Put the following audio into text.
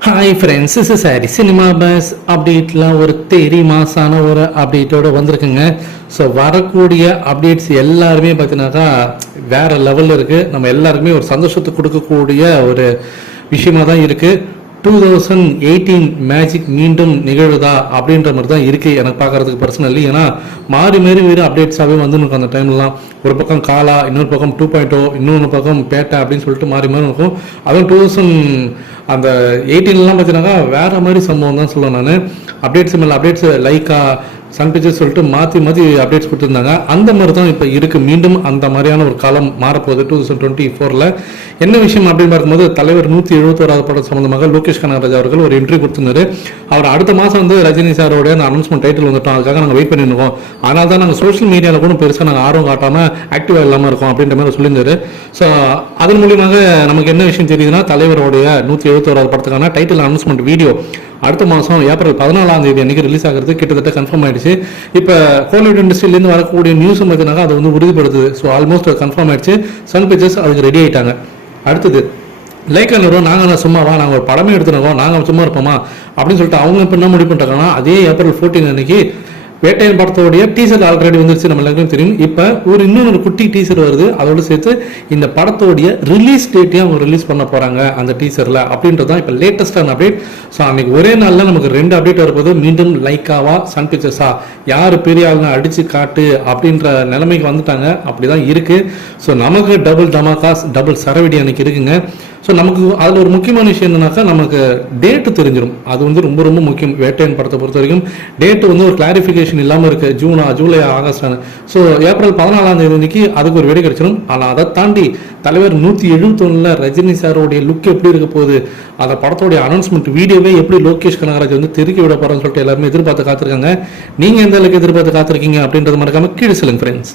Hi friends is sorry cinema buzz அப்டேட்டில் ஒரு தெரி மாசான ஒரு அப்டேட்டோடு வந்திருக்குங்க. ஸோ வரக்கூடிய அப்டேட்ஸ் எல்லாருமே பார்த்தீங்கன்னாக்கா வேற லெவலில் இருக்குது நம்ம எல்லாருக்குமே ஒரு சந்தோஷத்தை கொடுக்கக்கூடிய ஒரு விஷயமா தான் இருக்குது டூ தௌசண்ட் எயிட்டீன் மேஜிக் மீண்டும் நிகழுதா அப்படின்ற மாதிரி தான் இருக்குது எனக்கு பார்க்கறதுக்கு பர்சனலி ஏன்னா மாறி மாறி வேறு அப்டேட்ஸாகவே வந்து இருக்கும் அந்த டைம்லலாம் ஒரு பக்கம் காலா இன்னொரு பக்கம் டூ பாயிண்ட் ஓ இன்னொன்று பக்கம் பேட்டா அப்படின்னு சொல்லிட்டு மாறி மாறி இருக்கும். அதுவும் டூ தௌசண்ட் அந்த எயிட்டீன்லாம் பார்த்தீங்கன்னாக்கா வேறு மாதிரி சம்பவம் தான் சொல்லுவேன் நான். அப்டேட்ஸ் மேலே அப்டேட்ஸ் லைக்காக சன் பிக்சர்ஸ் சொல்லிட்டு மாற்றி மாற்றி அப்டேட்ஸ் கொடுத்துருந்தாங்க. அந்த மாதிரி தான் இப்போ இருக்குது மீண்டும் அந்த மாதிரியான ஒரு காலம் மாறப்போகுது. டூ தௌசண்ட் டுவெண்ட்டி ஃபோரில் என்ன விஷயம் அப்படின்னு பார்க்கும்போது தலைவர் நூற்றி எழுபத்தோராவது படம் சம்மந்தமாக லோகேஷ் கனகராஜ் அவர்கள் ஒரு இன்டர்வியூ கொடுத்துருந்தாரு. அவர் அடுத்த மாதம் வந்து ரஜினி சாரோட அந்த அனௌன்ஸ்மெண்ட் டைட்டில் வந்துட்டோம். அதுக்காக நாங்கள் வெயிட் பண்ணியிருக்கோம் அதனால தான் நாங்கள் சோஷியல் மீடியாவில் கூட பெருசாக நாங்கள் ஆர்வம் காட்டாமல் ஆக்டிவாக இல்லாமல் இருக்கோம் அப்படின்ற மாதிரி சொல்லியிருந்தாரு. ஸோ அதன் மூலியமாக நமக்கு என்ன விஷயம் தெரியுதுன்னா தலைவருடைய நூற்றி எழுபத்தோராவது படத்துக்கான டைட்டில் அனௌன்ஸ்மெண்ட் வீடியோ அடுத்த மாதம் ஏப்ரல் பதினாலாம் தேதி அன்னைக்கு ரிலீஸ் ஆகிறது கிட்டத்தட்ட கன்ஃபார்ம் ஆயிடுச்சு. இப்போ கோலிவுட் இண்டஸ்ட்ரியிலேருந்து வரக்கூடிய நியூஸ் பார்த்தீங்கன்னா அது வந்து உறுதிப்படுத்துது. ஸோ ஆல்மோஸ்ட் கன்ஃபார்ம் ஆயிடுச்சு. சன் பிக்சர்ஸ் அதுக்கு ரெடி ஆயிட்டாங்க. அடுத்தது லைக்கா நிறுவனம் நாங்கள் சும்மாவா நாங்கள் ஒரு படமே எடுத்துருக்கோம் நாங்கள் சும்மா இருப்போமா? அப்படின்னு சொல்லிட்டு அவங்க இப்போ என்ன முடிவு பண்ணிட்டாங்கன்னா அதே ஏப்ரல் ஃபோர்டீன் அன்னைக்கு வேட்டையன் படத்தோடைய டீசர் ஆல்ரெடி வந்துருச்சு நம்ம எல்லாருக்கும் தெரியும். இப்போ ஒரு இன்னொரு குட்டி டீசர் வருது. அதோட சேர்த்து இந்த படத்தோடைய ரிலீஸ் டேட்டையும் அவங்க ரிலீஸ் பண்ண போகிறாங்க அந்த டீசரில் அப்படின்றது தான் இப்போ லேட்டஸ்டான அப்டேட் ஸோ அன்னைக்கு ஒரே நாளில் நமக்கு ரெண்டு அப்டேட் வரப்போது மீண்டும் லைக்காவா சன் பிக்சர்ஸா யார் பெரிய ஆளுங்க அடிச்சு காட்டு அப்படின்ற நிலைமைக்கு வந்துட்டாங்க. அப்படி தான் இருக்குது ஸோ நமக்கு டபுள் டமாகாஸ் டபுள் சரவெடி அன்னைக்கு இருக்குங்க. ஸோ நமக்கு அதில் ஒரு முக்கியமான விஷயம் என்னன்னாக்கா நமக்கு டேட்டு தெரிஞ்சிடும் அது வந்து ரொம்ப ரொம்ப முக்கியம். வேட்டையன் படத்தை பொறுத்த வரைக்கும் டேட்டு வந்து ஒரு கிளாரிஃபிகேஷன் இல்லாமல் இருக்குது ஜூனா ஜூலை ஆகஸ்டானு ஸோ ஏப்ரல் பதினாலாம் தேதி அதுக்கு ஒரு வெடி கிடைச்சிடும் ஆனால் அதை தாண்டி தலைவர் நூற்றி எழுபத்தொன்னில் ரஜினி சாரோடைய லுக் எப்படி இருக்க போகுது அந்த படத்தோடைய அனௌன்ஸ்மெண்ட் வீடியோவே எப்படி லோகேஷ் கனகராஜ் வந்து தெருக்கி விட போறோம்னு சொல்லிட்டு எல்லாருமே எதிர்பார்த்து காத்திருக்காங்க. நீங்கள் எந்த அளவுக்கு எதிர்பார்த்து காத்திருக்கீங்க அப்படின்றது மறக்காமல் கீழே சொல்லுங்க ஃப்ரெண்ட்ஸ்